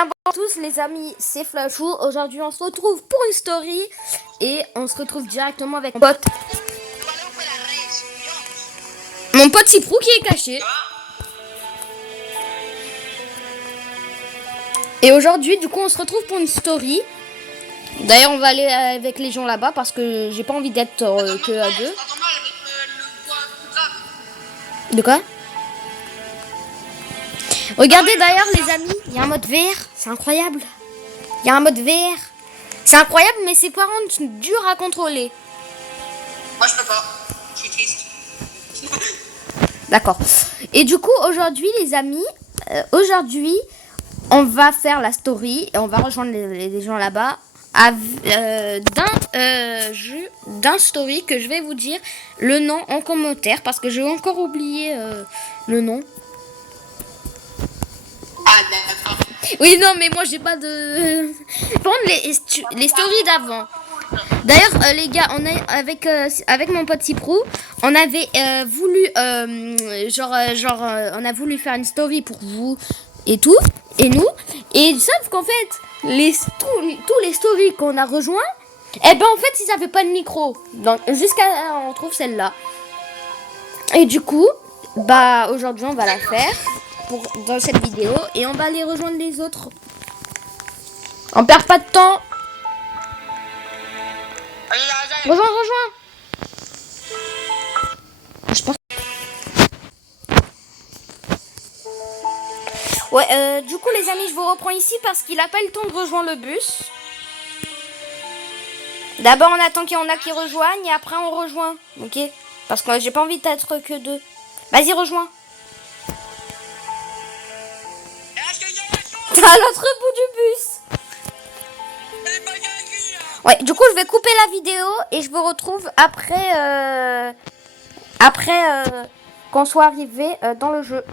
Bonjour à tous les amis, c'est Flashou. Aujourd'hui on se retrouve pour une story et on se retrouve directement avec mon pote. Mon pote Cyprou qui est caché. Et aujourd'hui du coup on se retrouve pour une story. D'ailleurs on va aller avec les gens là-bas parce que j'ai pas envie d'être que à deux. De quoi? Regardez d'ailleurs les amis, il y a un mode VR, c'est incroyable. Il y a un mode VR. C'est incroyable mais c'est par contre dur à contrôler. Moi je peux pas, je suis triste. D'accord. Et du coup aujourd'hui les amis, aujourd'hui on va faire la story et on va rejoindre les gens là-bas d'un story que je vais vous dire le nom en commentaire parce que j'ai encore oublié le nom. Ah d'accord. Oui non mais moi j'ai pas de... Prendre les stories d'avant. D'ailleurs les gars, on est avec mon pote Cyprou, on avait voulu on a voulu faire une story pour vous et tout et nous et sauf qu'en fait tous les stories qu'on a rejoints, eh ben en fait ils avaient pas de micro. Donc jusqu'à on trouve celle-là. Et du coup, bah aujourd'hui on va la faire dans cette vidéo et on va aller rejoindre les autres. On perd pas de temps. Rejoins. Je pense. Ouais, du coup les amis, je vous reprends ici parce qu'il a pas eu le temps de rejoindre le bus. D'abord on attend qu'il y en a qui rejoignent et après on rejoint, ok? Parce que j'ai pas envie d'être que deux. Vas-y rejoins. T'es à l'autre bout du bus. Ouais, du coup je vais couper la vidéo et je vous retrouve après qu'on soit arrivé dans le jeu.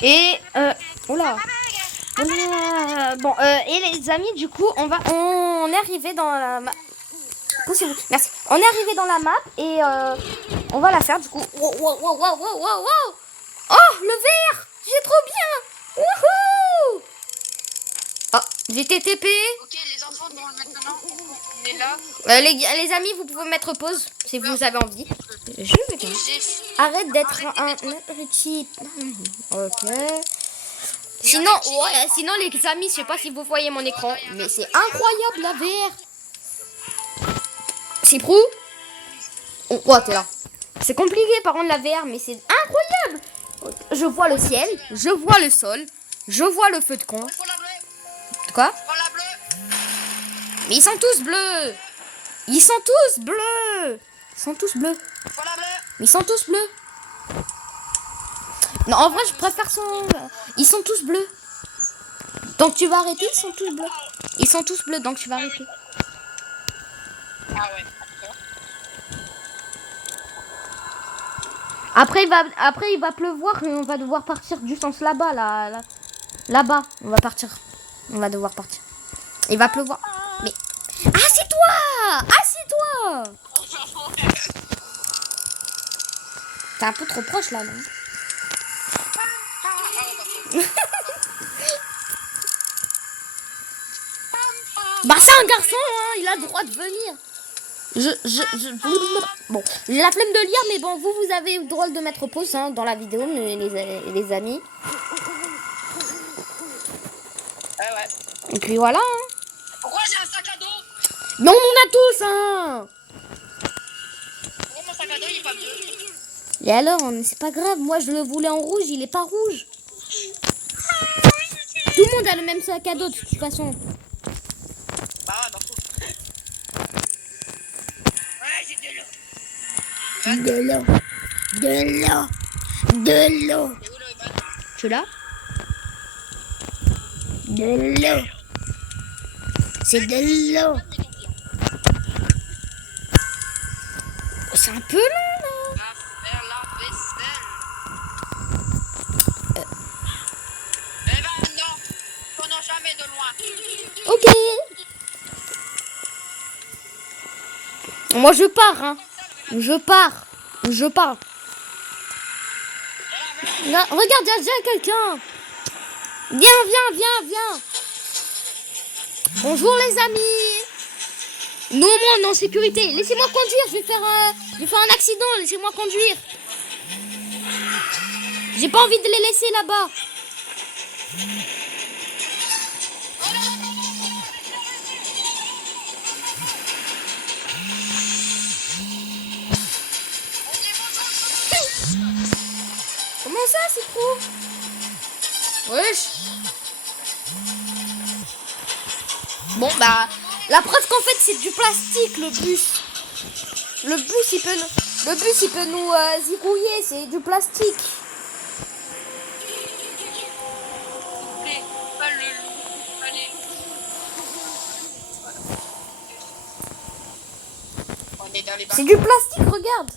Et oula. Bon et les amis du coup on est arrivé dans la map. Poussez-vous. Merci. On est arrivé dans la map et on va la faire du coup. Wow. Oh le vert. J'ai trop bien. Wouhou. Oh, j'ai TTP. Ok les enfants maintenant, on est là. Les amis, vous pouvez mettre pause si vous avez envie. Je vais bien. Arrête d'être un petit. Ok. Sinon, ouais, sinon les amis, je sais pas si vous voyez mon écran, mais c'est incroyable la VR. C'est prou. Oh, ouais, t'es là. C'est compliqué par contre la VR, mais c'est incroyable. Je vois le ciel, je vois le sol, je vois le feu de camp. Quoi? Mais ils sont tous bleus. Ils sont tous bleus. Ils sont tous bleus. Ils sont tous bleus. Non, en vrai, je préfère son... Ils sont tous bleus. Donc tu vas arrêter, ils sont tous bleus. Ils sont tous bleus, donc tu vas arrêter. Ah ouais. Après, il va pleuvoir et on va devoir partir du sens là-bas, là-bas. On va partir. On va devoir partir. Il va pleuvoir. Mais... Assieds-toi. Assieds-toi. T'es un peu trop proche là, non? Bah c'est un garçon, hein, il a le droit de venir. Bon, j'ai la flemme de lire, mais bon, vous avez le droit de mettre pause hein, dans la vidéo, les amis. Ouais. Et puis voilà. Hein. Pourquoi j'ai un sac à dos? Mais on en a tous, hein. Pourquoi mon sac à dos il est pas bleu? Et alors, c'est pas grave, moi je le voulais en rouge, il est pas rouge. Tout le monde a le même sac à dos de toute façon. Bah ouais, bah faut. Ouais, j'ai de l'eau. De l'eau. Et où le van? Tu l'as? De l'eau. C'est de l'eau. Oh, c'est un peu long là. Faire la vaisselle. Eh ben non, prenons jamais de loin. Ok. Moi je pars hein. Je pars. Non, regarde, il y a déjà quelqu'un. Viens. Bonjour les amis. Nous au moins on est en sécurité. Laissez-moi conduire, je vais faire un accident, laissez-moi conduire. J'ai pas envie de les laisser là-bas. Comment ça, c'est trop? Wesh. Bon bah, la preuve qu'en fait c'est du plastique le bus. Le bus il peut nous zigouiller, c'est du plastique. Pas le loup. Allez. On est dans les C'est du plastique, regarde.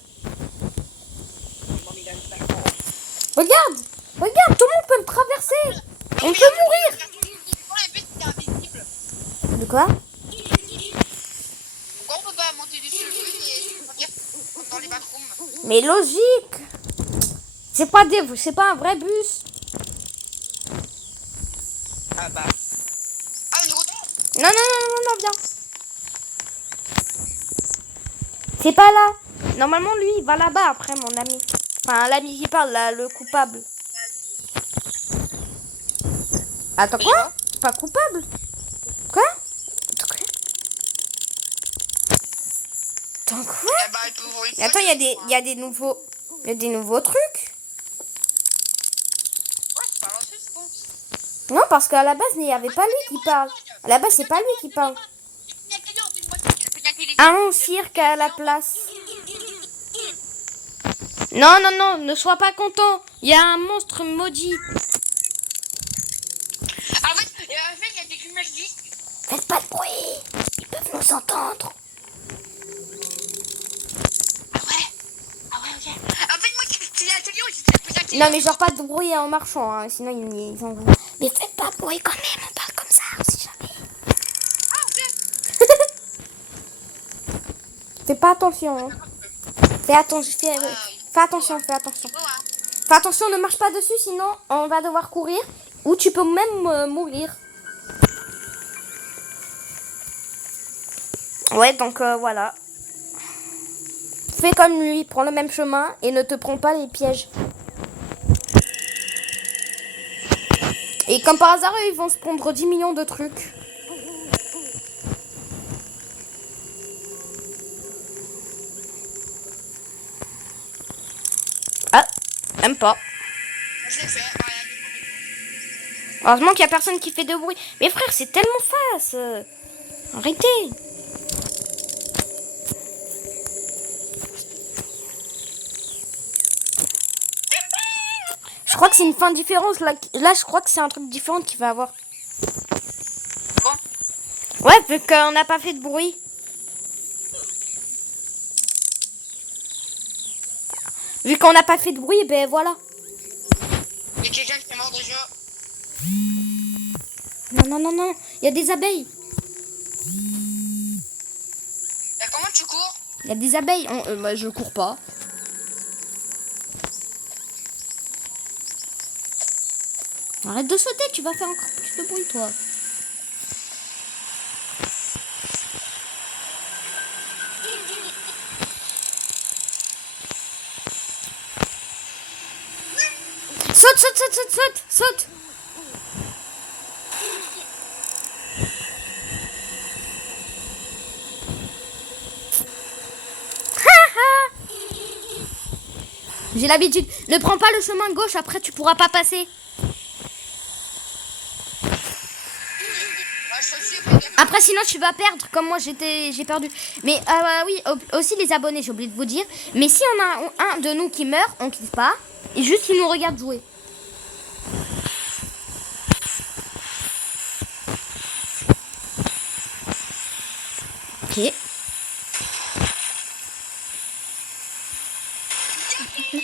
On est dans les balcons. Regarde, tout le monde peut le traverser. On peut mourir. Pourquoi la bête est invisible? De quoi? Pourquoi on peut pas monter dessus le bus et sortir dans les bathrooms? Mais logique. C'est pas un vrai bus. Ah bah. Ah, on est retour. Non, viens. C'est pas là. Normalement, lui, il va là-bas après, mon ami. Enfin, l'ami qui parle, là, le coupable. Attends, quoi? Pas coupable? Quoi? Attends, quoi? Ah bah, elle peut ouvrir une Mais attends, il y a des nouveaux trucs. Ouais, c'est pas lancé, je pense. Non, parce qu'à la base, il n'y avait pas lui qui parle. À la base, c'est pas lui qui parle. Un cirque à la place. Non, ne sois pas content. Il y a un monstre maudit. En fait, il y a des images disques. Faites pas de bruit. Ils peuvent nous entendre. Ah ouais, ok. En fait, moi, c'est l'atelier où j'ai Non, mais genre pas de bruit en marchant, hein, sinon ils vont... Mais faites pas de bruit quand même, on parle comme ça, si jamais. Fais pas attention, hein. Fais attention. Fais attention. Fais attention, ne marche pas dessus, sinon on va devoir courir. Ou tu peux même mourir. Ouais, donc voilà. Fais comme lui, prends le même chemin et ne te prends pas les pièges. Et comme par hasard, ils vont se prendre 10 millions de trucs. Ah, même pas. Je l'ai fait, regarde. Heureusement qu'il y a personne qui fait de bruit. Mais frère, c'est tellement face. Arrêtez. Je crois que c'est une fin différente. Là, je crois que c'est un truc différent qu'il va avoir. Bon, Ouais, vu qu'on n'a pas fait de bruit. Vu qu'on n'a pas fait de bruit, ben voilà. il y a quelqu'un qui est mort déjà. Non. Il y a des abeilles. Comment tu cours? Il y a des abeilles. Bah, je cours pas. Arrête de sauter, tu vas faire encore plus de bruit, toi. Saute. J'ai l'habitude. Ne prends pas le chemin gauche, après tu pourras pas passer. Après sinon tu vas perdre, comme moi j'ai perdu. Mais oui, aussi les abonnés, j'ai oublié de vous dire. Mais si on a un de nous qui meurt, on quitte pas. Et juste il nous regarde jouer. Ok.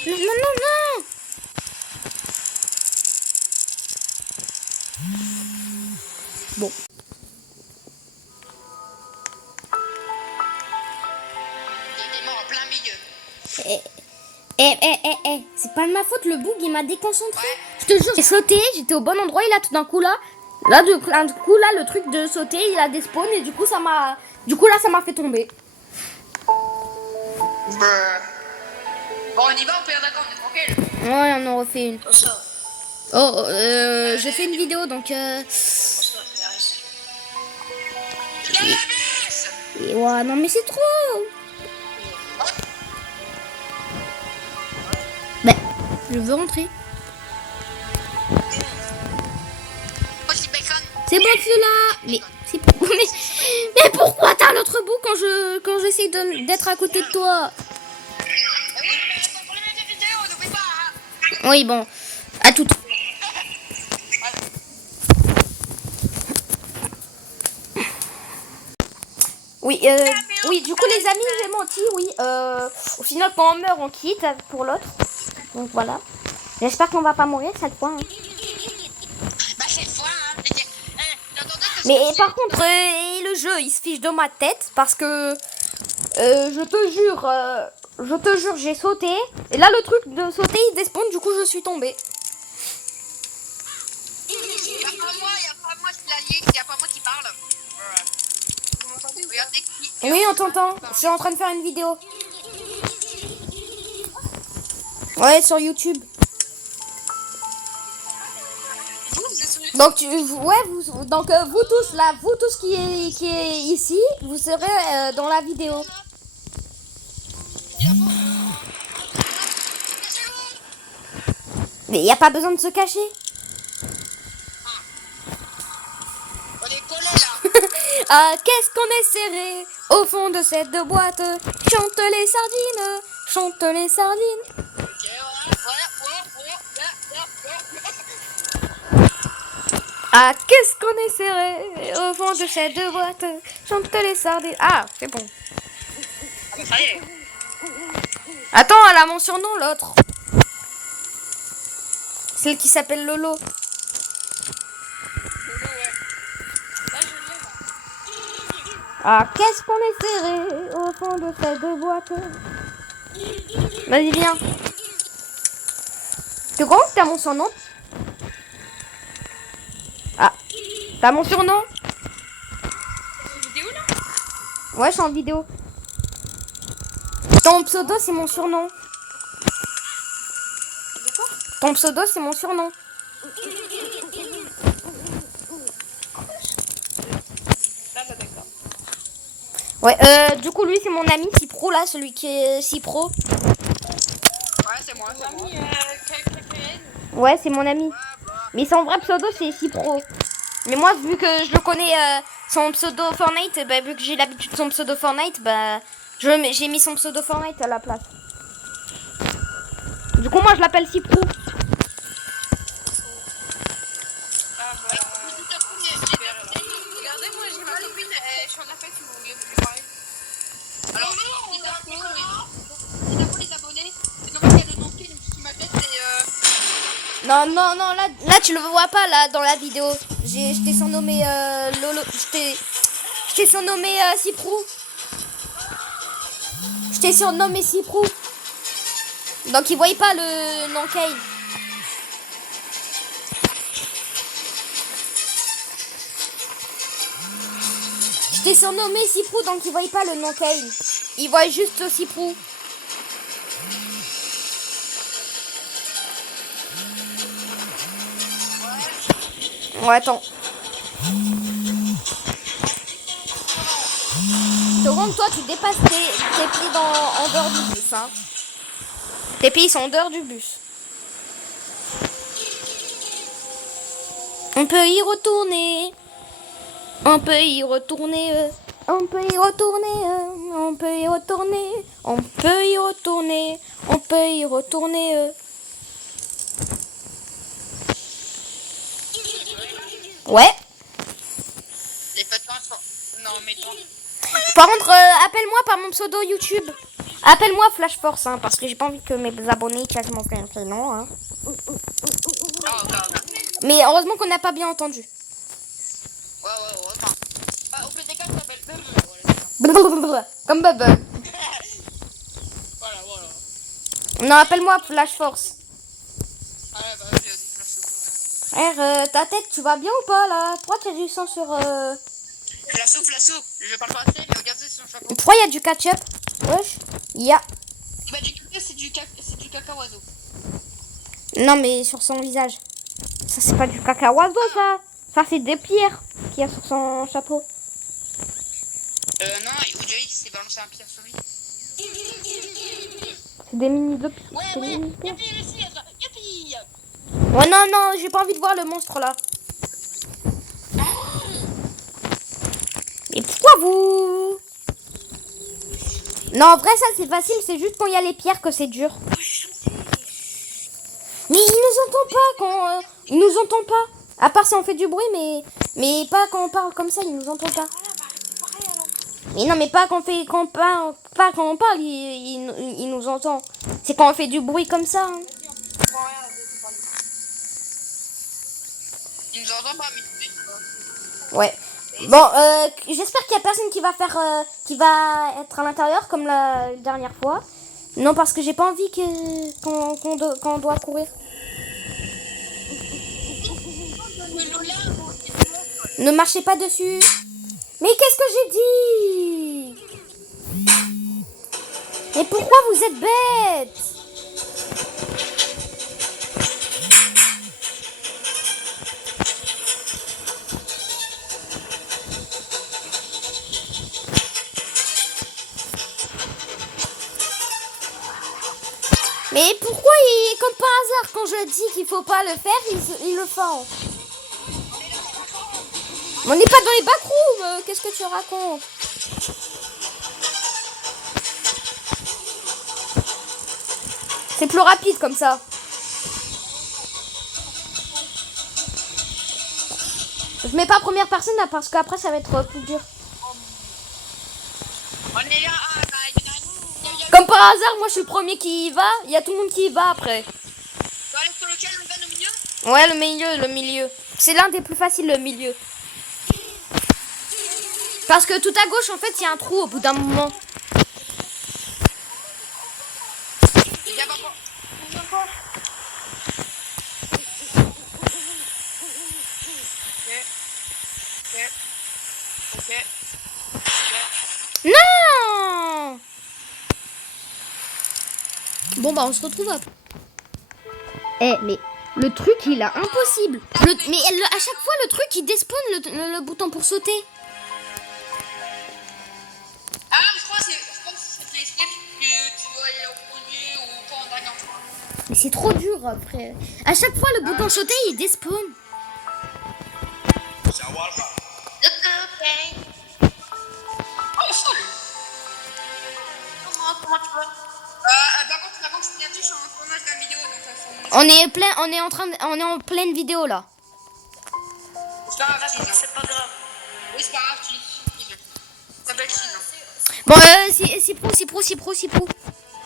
Non. Bon. Il était mort en plein milieu. C'est pas de ma faute, le bug il m'a déconcentré. Ouais. te jure, j'ai sauté, j'étais au bon endroit et là tout d'un coup là le truc de sauter il a des spawns et du coup ça m'a fait tomber. Bon, on y va, on peut dire d'accord, on est tranquille. Ouais, on en refait une. Oh, ça. Oh, j'ai fait une vidéo donc Oh, ça, intéressant. Dans la bus. et ouais, non mais c'est trop. Ben, je veux rentrer. Petit bacon. C'est bon celui-là. Mais c'est mais pourquoi t'as l'autre bout quand j'essaie d'être à côté de toi? Eh oui, mais c'est pour les mêmes vidéos, n'oublie pas, hein. Oui, bon. À toutes. Oui, oui, du coup les amis, j'ai menti, oui. Au final, quand on meurt, on quitte pour l'autre. Donc voilà. J'espère qu'on va pas mourir cette fois. Hein. Bah, cette fois, hein. T'entendais que Mais par contre, le jeu, il se fiche de ma tête parce que je te jure, j'ai sauté. Et là, le truc de sauter, il despawn, du coup, je suis tombée. y a pas moi qui l'allié, y a pas moi qui parle. Vous m'entendez? Regardez qui. Oui, on t'entend. Je suis en train de faire une vidéo. Ouais, sur YouTube. Vous êtes sur YouTube. Donc, vous tous là, vous tous qui est ici, vous serez dans la vidéo. Mais il n'y a pas besoin de se cacher. On est collés là. Ah, qu'est-ce qu'on est serré au fond de cette boîte. Chante les sardines, chante les sardines. Ok, voilà. Ah, qu'est-ce qu'on est serré au fond de cette boîte. Chante les sardines. Ah, c'est bon. Ah bah ça y est. Attends, elle a mon surnom, l'autre. Celle qui s'appelle Lolo. Ah, qu'est-ce qu'on est serré au fond de cette boîte. Vas-y, viens. Tu crois que t'as mon surnom? Ah, t'as mon surnom? Vidéo là? Ouais, je suis en vidéo. Ton pseudo, c'est mon surnom. De quoi? Ton pseudo, c'est mon surnom. Ah bah d'accord. Ouais, du coup, lui, c'est mon ami Cipro, là, celui qui est Cipro. Ouais, c'est moi, c'est moi. Ouais, c'est mon ami. Mais son vrai pseudo, c'est Cipro. Mais moi, vu que je le connais, son pseudo Fortnite, bah, vu que j'ai l'habitude de son pseudo Fortnite, bah, j'ai mis son pseudo Fortnite à la place. Du coup, moi, je l'appelle Cipro. Ah bah. Regardez, moi j'ai ma copine, je suis en appel si vous voulez lui parler. Alors, les abonnés, c'est normal qu'il y a le nom qui ma tête et Non, là, tu le vois pas, là, dans la vidéo. Je t'ai surnommé Lolo. Je t'ai surnommé Ciprou. Je t'ai surnommé Ciprou. Donc, il voyait pas le nom Kane. Je t'ai surnommé Ciprou, donc il voyait pas le nom Kane. Il voit juste Ciprou. Ouais, attends. Seconde, toi, tu dépasses tes pieds en dehors du bus. Hein. Tes pieds sont en dehors du bus. On peut y retourner. On peut y retourner. On peut y retourner. On peut y retourner. On peut y retourner. On peut y retourner. Ouais. les patins sont. Non, mais toi. Par contre, appelle-moi par mon pseudo YouTube. Appelle-moi Flash Force, hein, parce que j'ai pas envie que mes abonnés cachent mon prénom. Hein. Oh, God. Mais heureusement qu'on n'a pas bien entendu. Ouais, heureusement. Bah, au PTK, ça s'appelle Bubble. Comme Bubble. Voilà. Non, appelle-moi Flash Force. Ah ouais, bah, j'ai aussi Flash. Ta tête, tu vas bien ou pas là? Pourquoi t'as du sang sur... Flasso, je parle pas assez, mais regardez son chapeau. Pourquoi il y a du ketchup? Wesh. Bah du coup, c'est du caca oiseau. Non mais sur son visage. Ça c'est pas du caca oiseau ça. Ça c'est des pierres qu'il y a sur son chapeau. Non, Ujai s'est balancé un pierre sur lui. C'est des mini de pierres. Ouais, Yapi, réussi, Yapi. Ouais non, j'ai pas envie de voir le monstre là. Mais pourquoi vous... Non en vrai ça c'est facile, c'est juste quand il y a les pierres que c'est dur. Mais il nous entend pas quand... il nous entend pas. À part si on fait du bruit, mais pas quand on parle comme ça, il nous entend pas. Mais non, mais pas quand on parle, il nous entend. C'est quand on fait du bruit comme ça. Hein. Il nous entend pas, mais... Ouais. Bon, j'espère qu'il y a personne qui va faire, qui va être à l'intérieur comme la dernière fois. Non, parce que j'ai pas envie qu'on doit courir. Ne marchez pas dessus. Mais qu'est-ce que j'ai dit? Mais pourquoi vous êtes bête? Mais pourquoi comme par hasard, quand je dis qu'il faut pas le faire, il le font? On n'est pas dans les backrooms, qu'est-ce que tu racontes? C'est plus rapide comme ça. Je mets pas première personne là parce qu'après ça va être plus dur. On est là, Comme par hasard, moi je suis le premier qui y va, il y a tout le monde qui y va après. on va aller sur lequel on gagne au milieu? Ouais, le milieu. C'est l'un des plus faciles, le milieu. Parce que tout à gauche, en fait, il y a un trou au bout d'un moment. Il y a pas... Ok. Non! Bon, bah, on se retrouve après. Mais le truc, il est impossible. À chaque fois, le truc, il despawn le bouton pour sauter. Ah, je pense que c'est l'escape que tu dois aller au premier ou pas en dernier. Mais c'est trop dur, frère. À chaque fois, le bouton sauter, il despawn. Oh, folle! Comment tu vas? Par contre, je viens de dire, je suis en tournage de la vidéo, donc On est en pleine vidéo là. c'est pas grave, c'est pas grave. Oui, c'est pas grave, tu ça s'appelle Chine. Bon, si pro.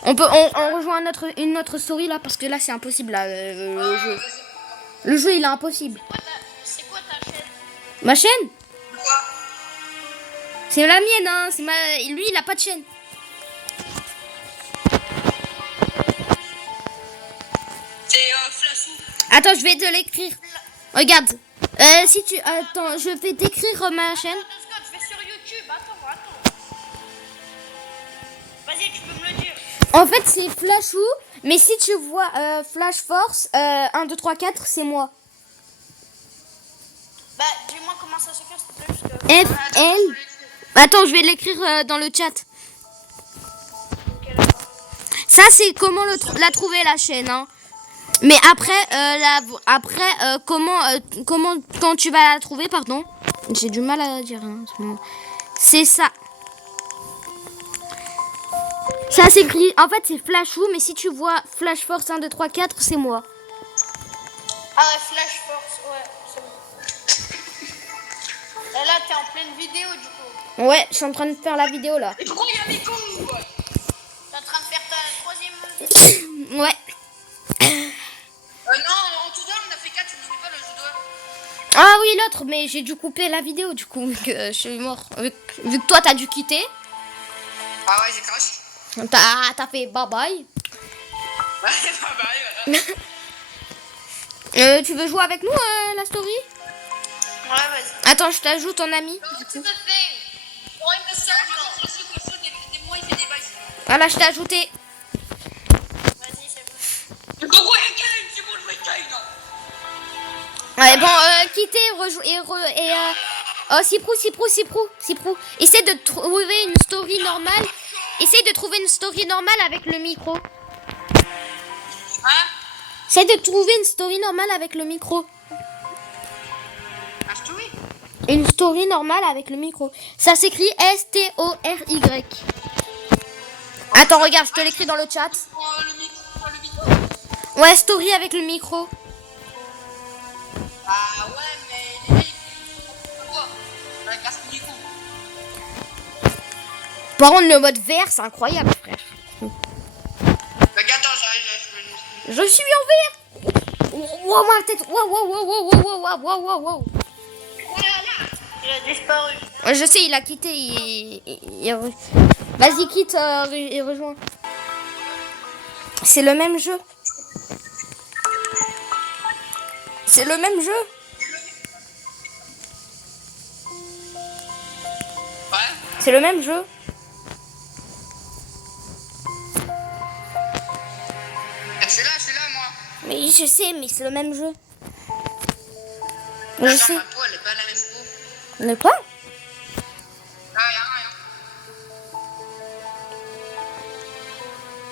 On rejoint une autre story là parce que là c'est impossible là, le jeu. Le jeu il est impossible. C'est quoi ta chaîne? Ma chaîne? Quoi? C'est la mienne hein, lui il a pas de chaîne. C'est Flassou. Attends, je vais te l'écrire. Regarde. Attends, je vais t'écrire ma chaîne. Attends, je vais sur YouTube. Attends. Vas-y, tu peux me le dire. En fait, c'est Flashou, mais si tu vois Flash Force 1 2 3 4, c'est moi. Bah, dis-moi comment ça s'écrit, s'il te plaît. FL. Attends, je vais l'écrire dans le chat. Ça c'est comment la trouver la chaîne hein. Mais après comment quand tu vas la trouver pardon. J'ai du mal à dire hein, c'est ça. Ça s'écrit, en fait c'est Flashou, mais si tu vois Flash Force 1, 2, 3, 4, c'est moi. Ah ouais, Flash Force, ouais, c'est bon. Et là, t'es en pleine vidéo du coup. Ouais, je suis en train de faire la vidéo là. Et pourquoi il y a mes cons? T'es en train de faire ta troisième... Ouais. Non, en tout cas, on a fait 4, tu ne sais pas le jeu d'or. Ah oui, l'autre, mais j'ai dû couper la vidéo du coup, vu que je suis mort. Vu que toi t'as dû quitter. Ah ouais, j'ai crash. T'as fait bye bye. Ouais, bye bye, voilà. Tu veux jouer avec nous la story? Ouais, vas-y. Attends, je t'ajoute en ami. Voilà, je t'ai ajouté. Vas-y, c'est bon. Ouais, bon, quittez oh, Cyprou. Essaie de trouver une story normale. Essaie de trouver une story normale avec le micro. Hein? Essaie de trouver une story normale avec le micro. Un story? Une story normale avec le micro. Ça s'écrit S-T-O-R-Y. Attends, regarde, je te l'écris dans le chat. Le micro. Ouais, story avec le micro. Ah ouais, mais les mecs, quoi? Avec un micro. Par contre, le mode vert, c'est incroyable, frère. Regarde, j'arrive. Je suis en vert. Wow, ma tête. Wow. Il a disparu. Je sais, il a quitté. Vas-y, quitte et rejoins. C'est le même jeu. C'est le même jeu. Ouais. C'est le même jeu. C'est là, moi. Mais je sais, mais c'est le même jeu. Je Attends, sais. ma peau, elle est pas la même peau. Mais quoi? Ah, rien.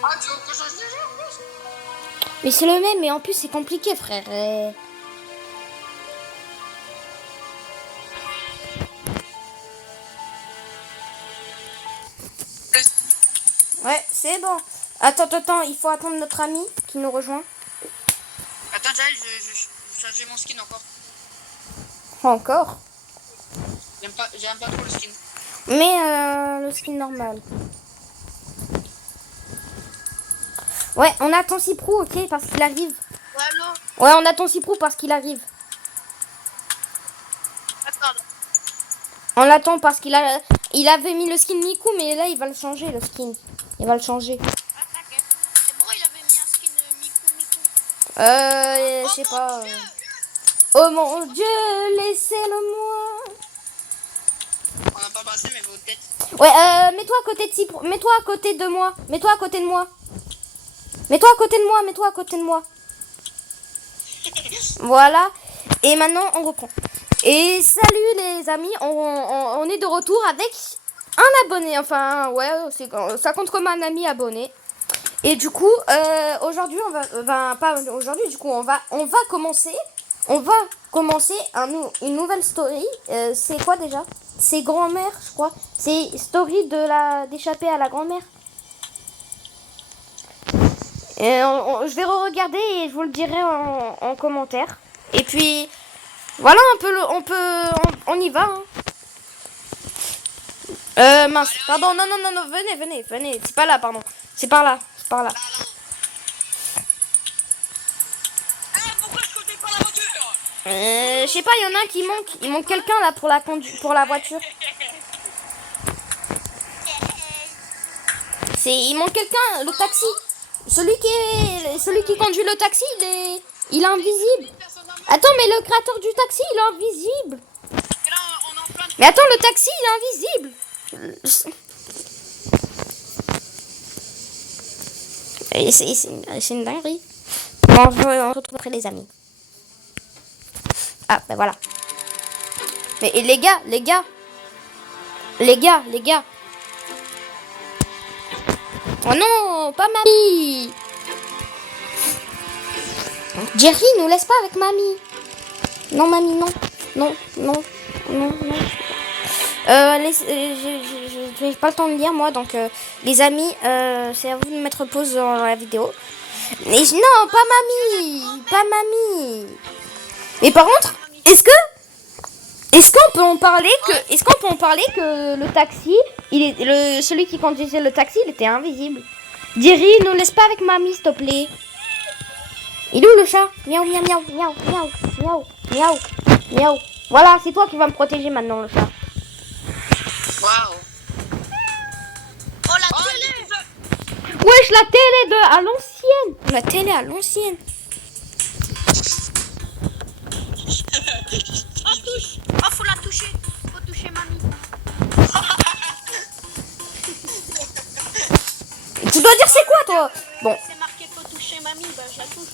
Ah, tu veux que je change de jeu en plus? Mais c'est le même, mais en plus c'est compliqué, frère. Ouais, c'est bon. Attends, il faut attendre notre ami qui nous rejoint. Attends, j'arrive, je changer mon skin encore. Encore. J'aime pas trop le skin. Mais le skin normal. Ouais, on attend Cyprou, ok, parce qu'il arrive. Ouais, allô? Ouais, on attend Cyprou parce qu'il arrive. Attends. On l'attend parce qu'il avait mis le skin Miku, mais là il va le changer, le skin. Il va le changer. Ah, t'inquiète. Et pourquoi il avait mis un skin Miku? Je sais pas. Oh mon Dieu, laissez-le-moi. On n'a pas passé, mais vos têtes. Ouais, mets-toi à côté de Cyprou. Mets-toi à côté de moi. Mets-toi à côté de moi. Mets-toi à côté de moi. Voilà. Et maintenant, on reprend. Et salut les amis. On est de retour avec un abonné. Enfin, ouais, ça compte comme un ami abonné. Et du coup, aujourd'hui, on va commencer. On va commencer une nouvelle story. C'est quoi déjà? C'est grand-mère, je crois. C'est story d'échapper à la grand-mère. Je vais re-regarder et je vous le dirai en commentaire. Et puis, voilà, on y va. Hein. Mince, pardon, non, venez. C'est pas là, pardon. C'est par là. Pourquoi je conduis pas la voiture? Je sais pas, il y en a un qui manque. Il manque quelqu'un là pour la voiture. Il manque quelqu'un, le taxi. Celui qui conduit le taxi, il est invisible. Attends, mais le créateur du taxi, il est invisible. Mais attends, le taxi, il est invisible. C'est une dinguerie. Bon, on se retrouve après les amis. Ah, ben voilà. Mais et les gars. Oh non, pas mamie. Jerry, nous laisse pas avec mamie. Non, mamie, non. Je n'ai pas le temps de lire moi, donc les amis, c'est à vous de mettre pause dans la vidéo. Mais non, pas mamie. Mais par contre, est-ce qu'on peut en parler que le taxi, celui qui conduisait le taxi, il était invisible. Jerry, ne laisse pas avec mamie, s'il te plaît. Il est où le chat? Miaou. Voilà, c'est toi qui vas me protéger maintenant, le chat. Waouh. Oh, la télé. Wesh, la télé à l'ancienne. La télé à l'ancienne. Oh, faut la toucher. Faut toucher mamie. Tu dois dire c'est quoi toi? Bon. C'est marqué faut toucher mamie, bah je la touche.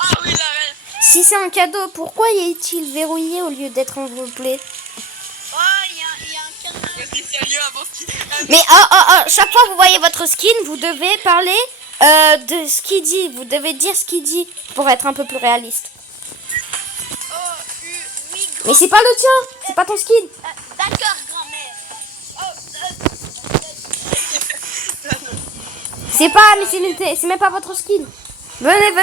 Ah oui, la reine. Si c'est un cadeau, pourquoi est-il verrouillé au lieu d'être enveloppé? Oh, il y a un cadeau. Vas-y, sérieux, avant qu'il... Mais chaque fois que vous voyez votre skin, vous devez parler de ce qu'il dit. Vous devez dire ce qu'il dit pour être un peu plus réaliste. Oh, oui, grand. Mais c'est pas le tien, c'est pas ton skin. D'accord, grand-mère. Oh, C'est pas, mais c'est même pas votre skin. Venez. allô,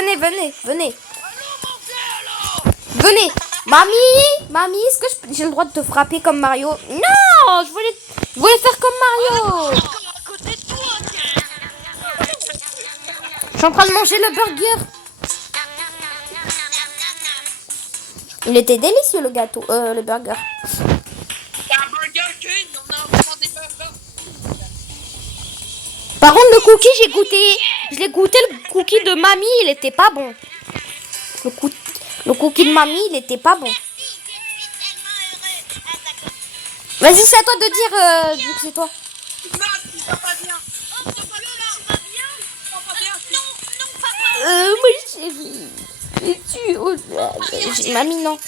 mon Venez. Mamie, est-ce que j'ai le droit de te frapper comme Mario? Non, je voulais faire comme Mario. à côté de toi, tiens. Je suis en train de manger le burger. Il était délicieux le gâteau, le burger. C'est un Burger King, on a vraiment des burgers. Par contre, le cookie, je l'ai goûté, le cookie de mamie, il était pas bon. Le cookie de mamie, il était pas bon. Je suis tellement heureux. Ah, d'accord. Vas-y, c'est à toi de dire, vu que c'est toi. Non, tu vas pas bien. Oh, c'est pas là, tu vas bien? Tu vas pas bien. Non, papa. Moi, chérie. Et tu, mamie, non. Oh,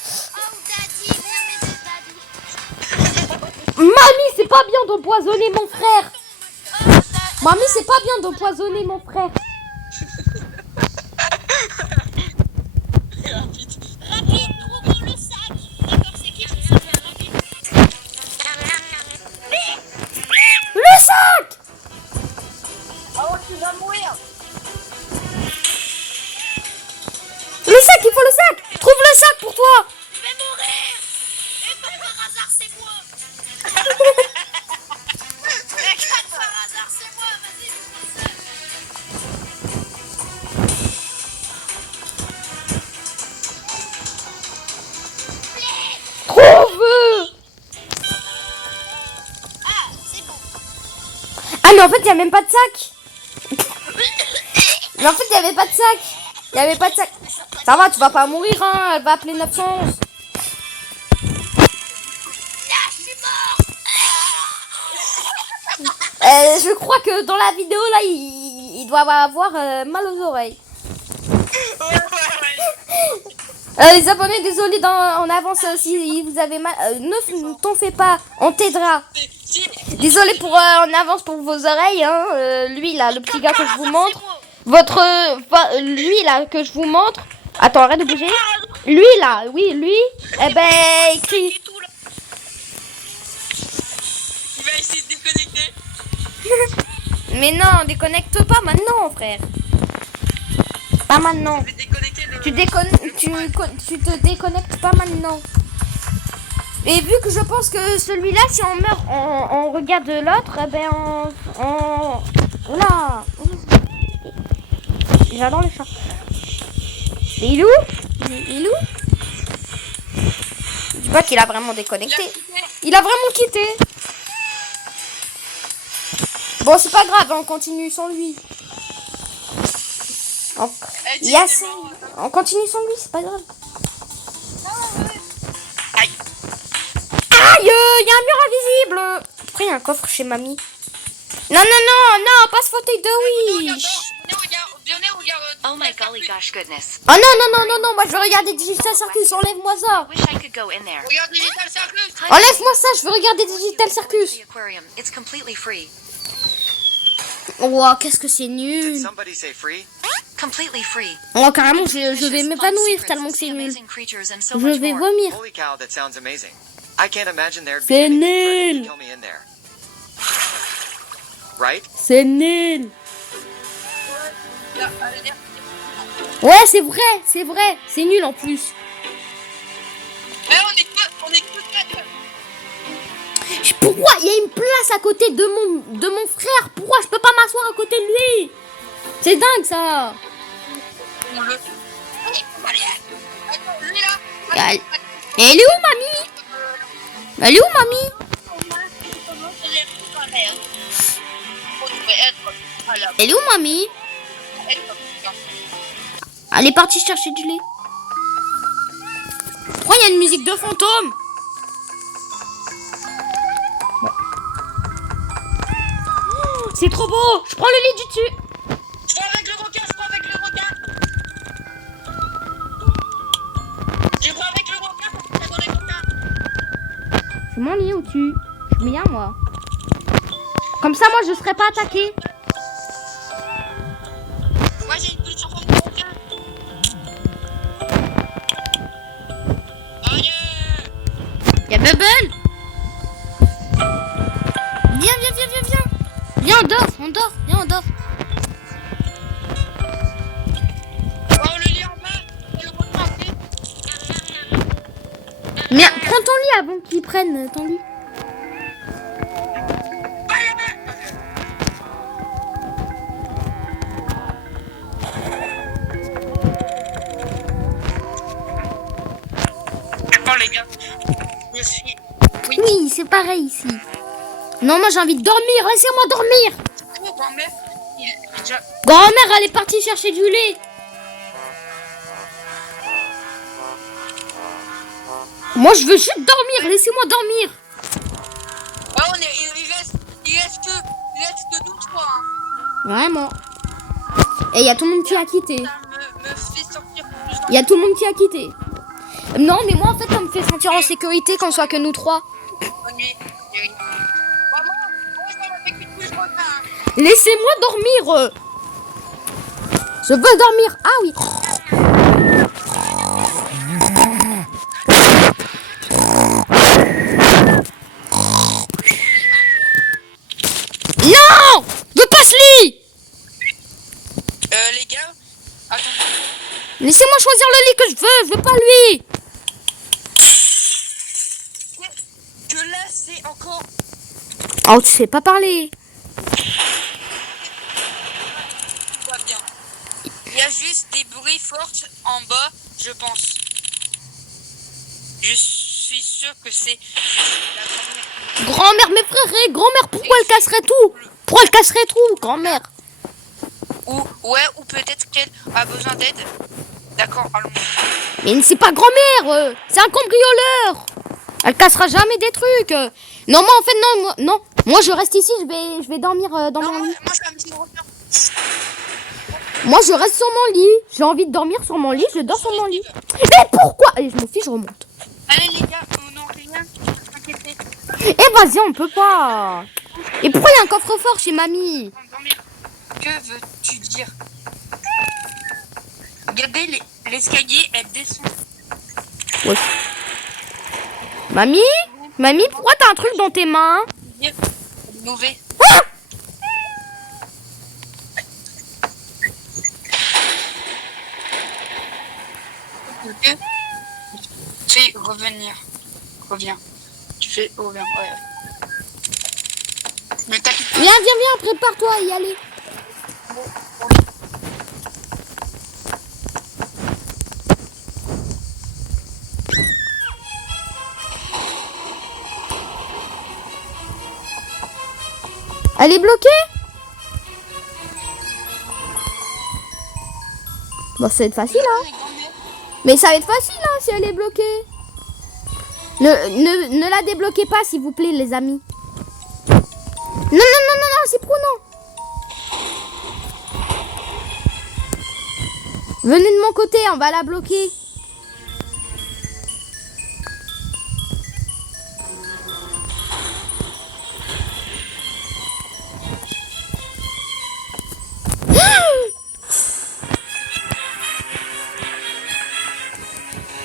daddy, viens m'aider, daddy. Mamie, c'est pas bien d'empoisonner mon frère. Oh, daddy. Mamie, c'est pas bien d'empoisonner mon frère. Rapide, trouvons le sac. D'accord, c'est qui le sac? Rapide. Le sac. Oh, tu vas mourir. Le sac, il faut le sac. Trouve le sac pour toi. Je vais mourir. Et pas par hasard, c'est moi. Regarde, par hasard, c'est moi. Vas-y, Trouve. Ah, c'est bon. Ah, mais en fait, il n'y a même pas de sac. Mais en fait, il n'y avait pas de sac. Il n'y avait pas de sac. Ça va, tu vas pas mourir, hein. Elle va appeler 911. Ah, je suis mort. Je crois que dans la vidéo, là, il doit avoir mal aux oreilles. Les abonnés, désolé en avance si vous avez mal. Ne t'en fais pas, on t'aidera. Désolé pour en avance pour vos oreilles. Hein. Lui, là, le petit gars que je vous montre. Lui, là, que je vous montre. Attends, arrête de bouger. Lui, là, oui, lui. Eh ben, écrit. Il va essayer de déconnecter. Mais non, déconnecte pas maintenant, frère. Pas maintenant. Je vais déconnecter le... Tu te déconnectes pas maintenant. Et vu que je pense que celui-là, si on meurt, on regarde l'autre, eh ben Oula. J'adore les chats. Il est où? Il est où? Je dis pas qu'il a vraiment déconnecté. Il a vraiment quitté. Bon, c'est pas grave, on continue sans lui. On continue sans lui, c'est pas grave. Aïe. Aïe, il y a un mur invisible. Pourquoi il y a un coffre chez mamie? Non, pas ce fauteuil de Wish. Venez, regarde. Oh my golly gosh goodness. Oh non, moi je veux regarder Digital Circus, enlève-moi ça. Wish I could go in there. Regarde Digital Circus. Enlève-moi ça, je veux regarder Digital Circus. The aquarium. It's completely free. Oh, qu'est-ce que c'est Did nul. somebody say free? Completely free. Oh, carrément, je vais m'évanouir tellement que c'est nul. Amazing creatures and so Je much vais more. vomir. Holy cow, that sounds amazing. I can't imagine there'd be C'est anything threatening nul. to kill me in there. Right? nul. Ouais, c'est vrai. C'est nul en plus. Mais on est que quatre. Pourquoi il y a une place à côté de mon frère? Pourquoi je peux pas m'asseoir à côté de lui? C'est dingue ça. On le... Allez, attends, lui là. Elle est où mamie? Elle est où mamie? Elle est où mamie? Elle est partie chercher du lait. Oh, il y a une musique de fantôme. Oh, c'est trop beau. Je prends le lit du dessus. Je prends avec le requin, je prends avec le requin. Je prends avec le requin pour que ça dans les requins. C'est mon lit au-dessus. Je suis bien, moi. Comme ça, moi, je serais pas attaqué. Moi j'ai une bulle sur forme de requin. Oh yeah. Il y a Bubble. Viens. Viens, on dort. Viens, on dort. Oh le lit en bas. Et le requin, ok. Mais prends ton lit avant qu'ils prennent ton lit. D'accord les gars. Je suis... Oui, c'est pareil ici. Non, moi j'ai envie de dormir. Laissez-moi dormir. Oh grand-mère. Il est déjà... Grand-mère, elle est partie chercher du lait. Moi, je veux juste dormir. Laissez-moi dormir. Oh on est... Il reste que nous trois. Hein. Vraiment. Et il y a tout le monde qui a quitté. Ça me fait sortir plus Il y a tout le monde qui a quitté. Non, mais moi, en fait, ça me fait sentir en sécurité qu'on soit que nous trois. bonne nuit. Maman, moi je parle avec une bouche requin. Laissez-moi dormir. Je veux dormir. Ah oui. Non, je veux pas ce lit. Les gars, attendez. Laissez-moi choisir le lit que je veux pas lui. Que là c'est encore... Oh, tu sais pas parler. Pas bien. Il y a juste des bruits forts en bas, je pense. Je suis sûr que c'est juste la grand-mère. Grand-mère, mes frères, grand-mère, pourquoi elle casserait tout? Pourquoi elle casserait tout, grand-mère? Ou peut-être qu'elle a besoin d'aide. D'accord, allons. Mais c'est pas grand-mère, c'est un cambrioleur. Elle cassera jamais des trucs. Non, moi en fait non, moi je reste ici, je vais dormir dans Non, mon moi lit. je fais un petit requin. Moi je reste sur mon lit. J'ai envie de dormir sur mon lit, je dors sur mon lit. Mais pourquoi? Et je m'en fiche, je remonte. Allez les gars, non rien, t'inquiétez. Eh vas-y, on peut pas. Et pourquoi il y a un coffre-fort chez mamie? Que veux-tu dire? Regardez l'escalier, elle descend. Ouais. Mamie, pourquoi t'as un truc dans tes mains? Mauvais. Ah! Ok. Fais revenir. Reviens. Tu fais reviens. Ouais. Mais t'inquiète pas. Viens, prépare-toi à y aller. Elle est bloquée? Bon, ça va être facile, hein. Mais ça va être facile, hein, si elle est bloquée. Ne la débloquez pas, s'il vous plaît, les amis. Non, c'est prenant. Venez de mon côté, on va la bloquer.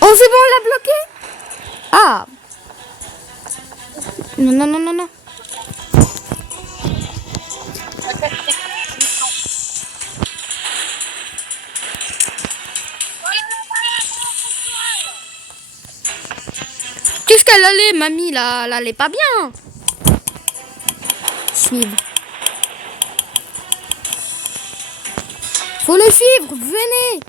Oh, c'est bon, on l'a bloqué. Ah. Non. Qu'est-ce qu'elle allait, mamie, là? Elle allait pas bien. Suivre. Faut le suivre, venez.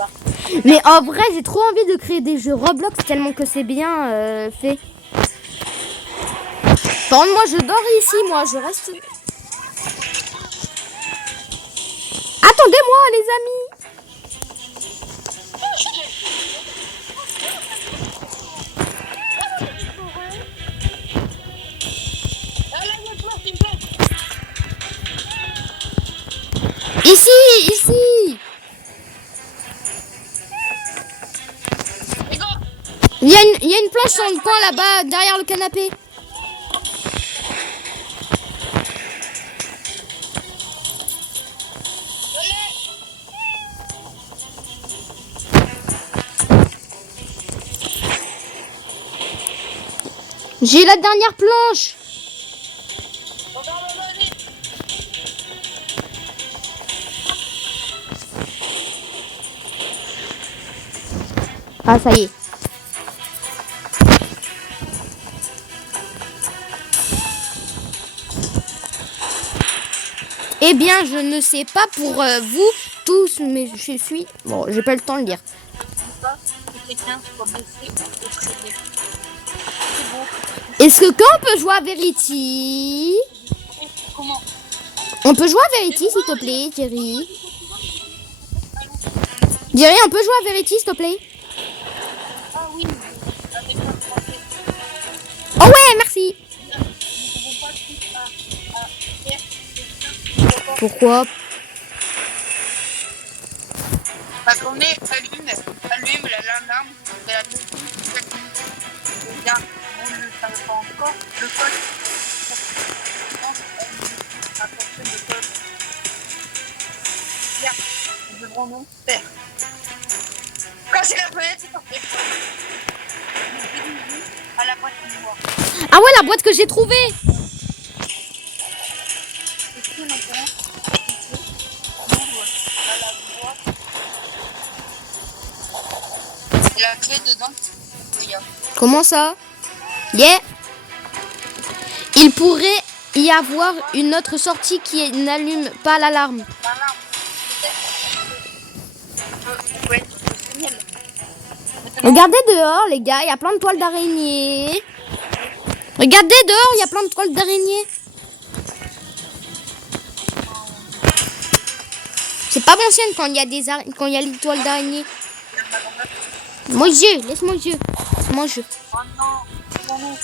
pas. Mais en vrai, j'ai trop envie de créer des jeux Roblox tellement que c'est bien fait. Par contre, moi, je dors ici, moi, je reste... Attendez-moi, les amis. Ici, ici. Il y a une planche sur le coin là-bas, derrière le canapé. J'ai la dernière planche. Ah, ça y est. Eh bien, je ne sais pas pour vous tous, mais je suis... Bon, j'ai pas le temps de lire. Est-ce que quand on peut jouer à Verity? Comment? On peut jouer à Verity, s'il te plaît, Jerry? Jerry, on peut jouer à Verity, s'il te plaît? Ah oui. Oh ouais, merci. Pourquoi? Parce qu'on est allume l'alarme de la maison. Bien, on ne le savait pas encore. Le code. Attention, le code. Bien, nous devrons nous faire. Casser la fenêtre, c'est parfait. À la boîte noire. Ah ouais, la boîte que j'ai trouvée. Et puis maintenant, à la boîte. Et la clé dedans, regarde. Comment ça? Yeah. Il pourrait y avoir une autre sortie qui n'allume pas l'alarme. Ouais, c'est miel. Regardez dehors, les gars, il y a plein de toiles d'araignée. Regardez dehors, il y a plein de toiles d'araignée. C'est pas bon signe quand il y a quand il y a les toiles d'araignée. Mon Dieu, laisse-moi Dieu. Mon Dieu. Oh non, non, non.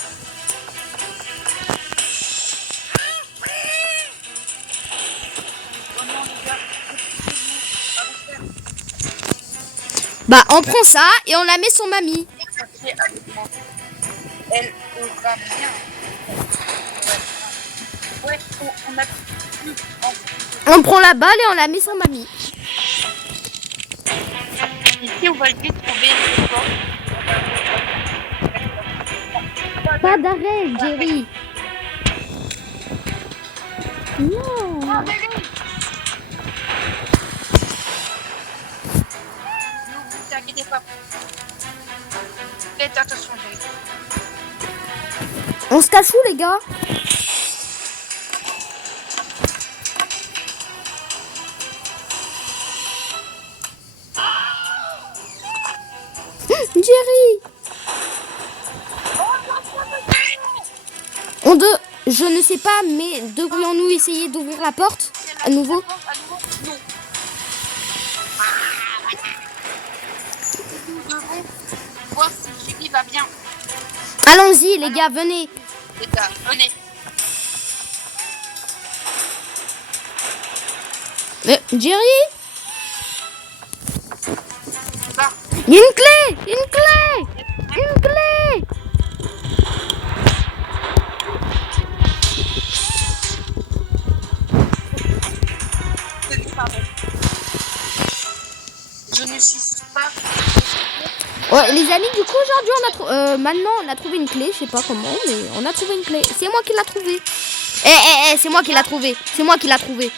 Oh non, les gars. Bah, on prend ça et on la met sur mamie. Elle aura bien. Ouais, on a plus. On prend la balle et on la met sur mamie. Ici, on va le trouver. Pas d'arrêt, Jerry. Non. Ne vous inquiétez pas. Faites attention, Jerry. On se cache où, les gars? Jerry. Je ne sais pas, mais devrions-nous essayer d'ouvrir la porte à nouveau? Non. Nous devons voir si Jerry va bien. Allons-y, les gars, venez. Les gars, venez. Jerry? Va. Il y a une clé! Une clé! Une clé! Je ne suis pas. Ouais, les amis, du coup, aujourd'hui, maintenant, on a trouvé une clé. Je sais pas comment, mais on a trouvé une clé. C'est moi qui l'a trouvée. C'est moi qui l'a trouvée. C'est moi qui l'a trouvée.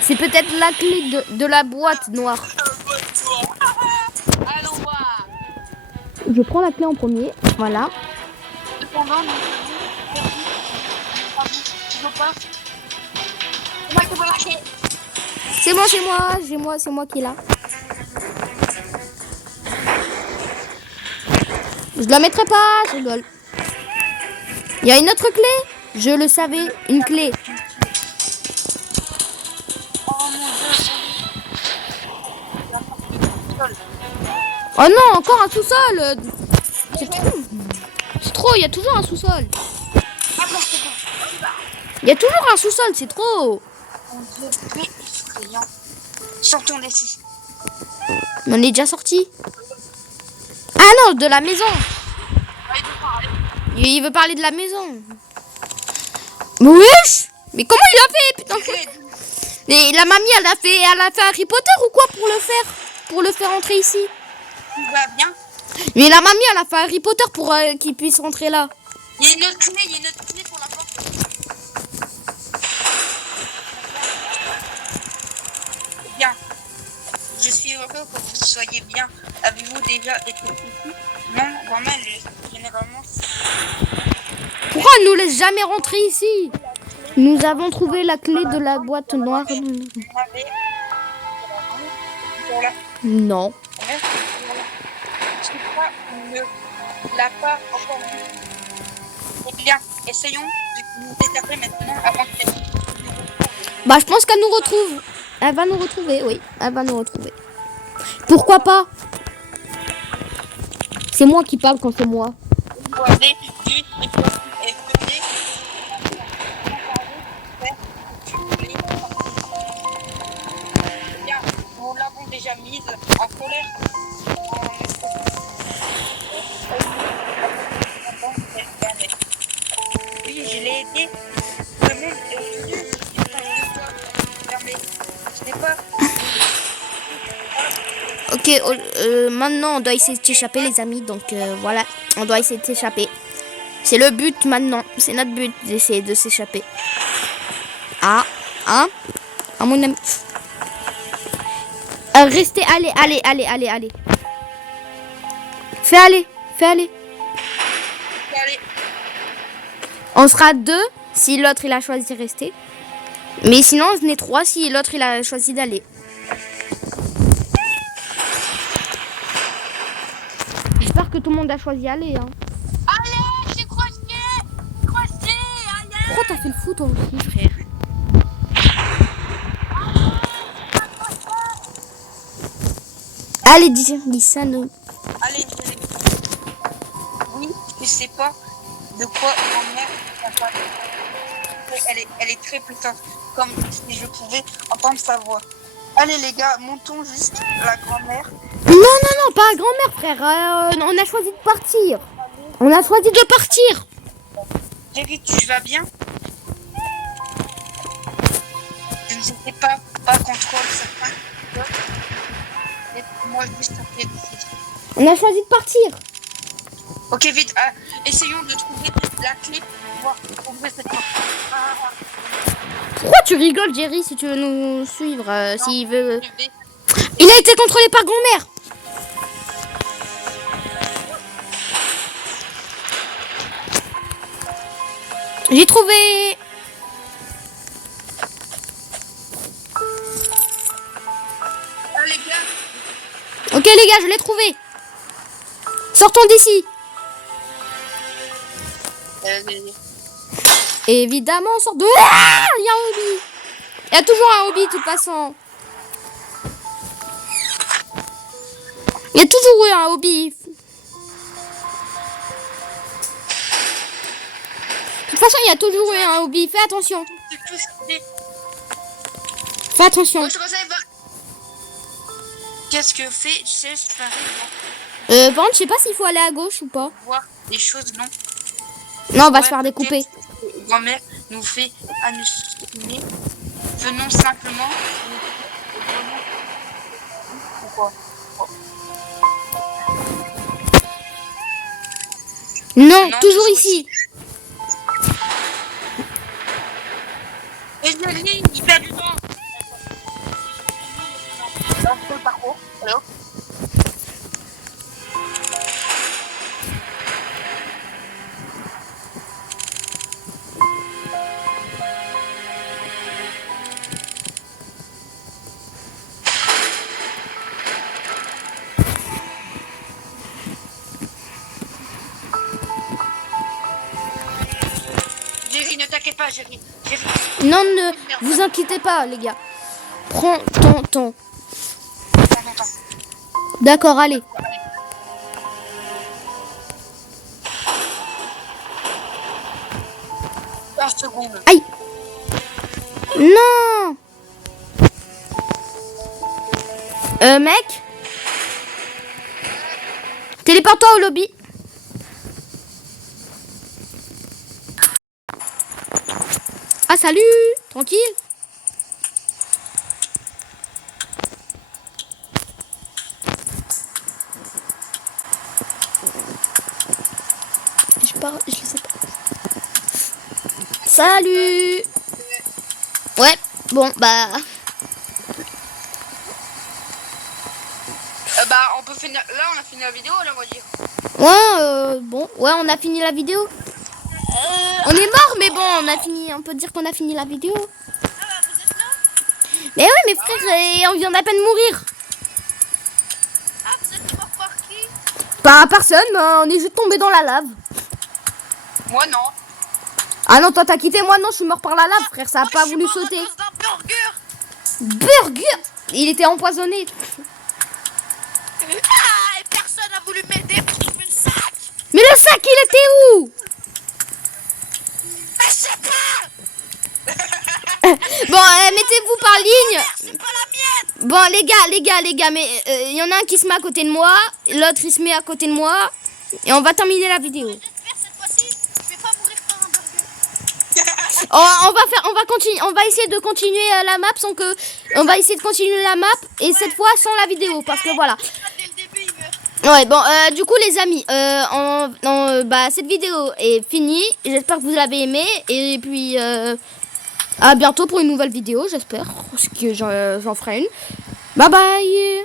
C'est peut-être la clé de la boîte noire. Allons voir. Je prends la clé en premier. Voilà. Cependant, nous C'est moi, c'est moi. C'est moi qui l'a. Je la mettrai pas, je rigole. Il y a une autre clé? Je le savais, une clé. Oh mon dieu. Oh non, encore un sous-sol. C'est trop. C'est trop, il y a toujours un sous-sol. Ah bon, c'est bon. Il y a toujours un sous-sol, c'est trop. Mon dieu, mais effrayant. Sortons d'ici. On est déjà sorti. Ah non, de la maison. Il veut parler de la maison. Wesh. Mais comment il a fait, putain? Mais la mamie, elle a fait Harry Potter ou quoi pour le faire entrer ici? Tout va bien. Mais la mamie, elle a fait Harry Potter pour qu'il puisse rentrer là. Il y a une autre clé, pour la porte. Bien. Je suis heureux que vous soyez bien. Avez-vous déjà été ici? Non, grand-mère, généralement, Pourquoi elle nous laisse jamais rentrer ici? Nous avons trouvé la clé de la boîte noire. Voilà. Non. Je sais pas, ne l'a pas encore vu. Eh bien, essayons de nous échapper maintenant avant que Bah, je pense qu'elle nous retrouve. Elle va nous retrouver, oui. Elle va nous retrouver. Pourquoi pas? C'est moi qui parle quand c'est moi. vous avez vu et venez. Bien, nous l'avons déjà mise en colère. Oui, je l'ai aidé. Le monde est venu. Je n'ai pas. Ok, maintenant on doit essayer de s'échapper les amis. Donc voilà, on doit essayer de s'échapper. C'est le but maintenant. C'est notre but d'essayer de s'échapper. Ah, hein? À mon ami. Restez, allez. Fais aller. Allez, On sera 2 si l'autre il a choisi de rester. Mais sinon on est 3 si l'autre il a choisi d'aller. J'espère que tout le monde a choisi d'aller. Hein. allez, j'ai croisé, allez. Pourquoi t'as fait le fou toi aussi frère? Allez, dis ça nous. Allez, oui, je sais pas de quoi grand-mère a parlé. Elle est très puissante, comme si je pouvais entendre sa voix. Allez les gars, montons juste la grand-mère. Non, pas grand-mère frère. On a choisi de partir. Jerry, tu vas bien? Je ne sais pas contrôle certains. Moi juste à pied d'ici. On a choisi de partir. Ok, vite, essayons de trouver la clé pour pouvoir ouvrir cette porte. Pourquoi tu rigoles Jerry si tu veux nous suivre s'il veut. Je vais- Il a été contrôlé par grand-mère. J'ai trouvé. Ah les gars, Ok les gars, je l'ai trouvé. Sortons d'ici. Évidemment, on sort de... Ah, il y a un hobby. Il y a toujours un hobby de toute façon. Il y a toujours eu un hobby. De toute façon, il y a toujours eu un hobby. Fais attention. Fais attention. Qu'est-ce que fait Chess Par contre, je sais pas s'il faut aller à gauche ou pas. voir des choses non? Non, on va se faire découper. Grand-mère nous fait halluciner. Venons simplement. Pourquoi? Non, Non, toujours ici. Et Jerry, il perd du temps. On fait le parcours. Allô? t'inquiète pas, j'ai rien. Non, ne vous inquiétez pas, les gars. Prends ton temps. T'inquiète pas. D'accord, allez. Un seconde. Aïe. Non. Mec. Téléporte-toi au lobby. Ah, salut. Tranquille. Je sais pas. Salut. Ouais, bon, bah... Bah, on peut finir. Là, on a fini la vidéo, là, on va dire. Ouais, bon, ouais, on a fini la vidéo. On est mort, mais bon, on a fini, on peut dire qu'on a fini la vidéo. Mais ouais, mes frères, on vient d'à peine mourir. Ah, vous êtes mort par qui? Pas personne, mais on est juste tombé dans la lave. Moi, non. Ah non, toi t'as quitté, moi non, je suis mort par la lave, frère, ça a pas voulu sauter. À cause d'un burger. Burger. Il était empoisonné. Ah, et personne a voulu m'aider pour trouver le sac. Mais le sac, il était où? Mais je sais pas. Bon, mettez-vous par ligne. C'est pas la mienne. Bon, les gars, mais il y en a un qui se met à côté de moi, l'autre il se met à côté de moi, et on va terminer la vidéo. J'espère cette fois-ci, je vais pas mourir par un burger. On va continuer, on va essayer de continuer la map sans que, on va essayer de continuer la map et cette fois sans la vidéo parce que voilà. Dès le début, il meurt. Ouais, bon, du coup les amis, bah cette vidéo est finie. J'espère que vous l'avez aimé et puis à bientôt pour une nouvelle vidéo, j'espère, parce que j'en ferai une. Bye bye.